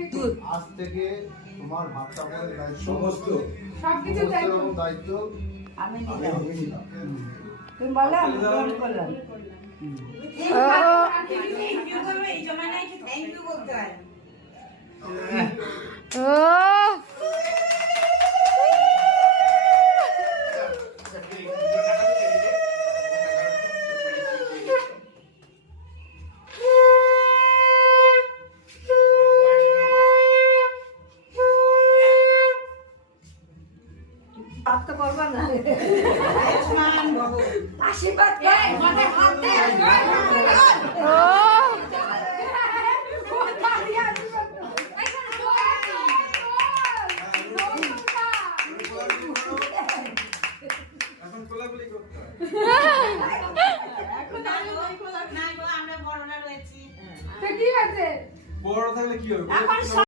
আজ থেকে তোমার ভাত কাপড়ের দায়িত্ব সমস্ত সবকিছু দায়িত্ব আমি নিলাম। তুমি বলো আমি গ্রহণ করলাম। এই জমানায় থ্যাংক ইউ বলতে হয়। পাপ তো করবো না। আয়ুষ্মান ভব। আশীর্বাদ মাথায় হাত দে। এখন কোলাকুলি করতে হয়। না গো, আমরা বড়রা রয়েছি। তো কি আছে বড় থাকলে কি হবে? এখন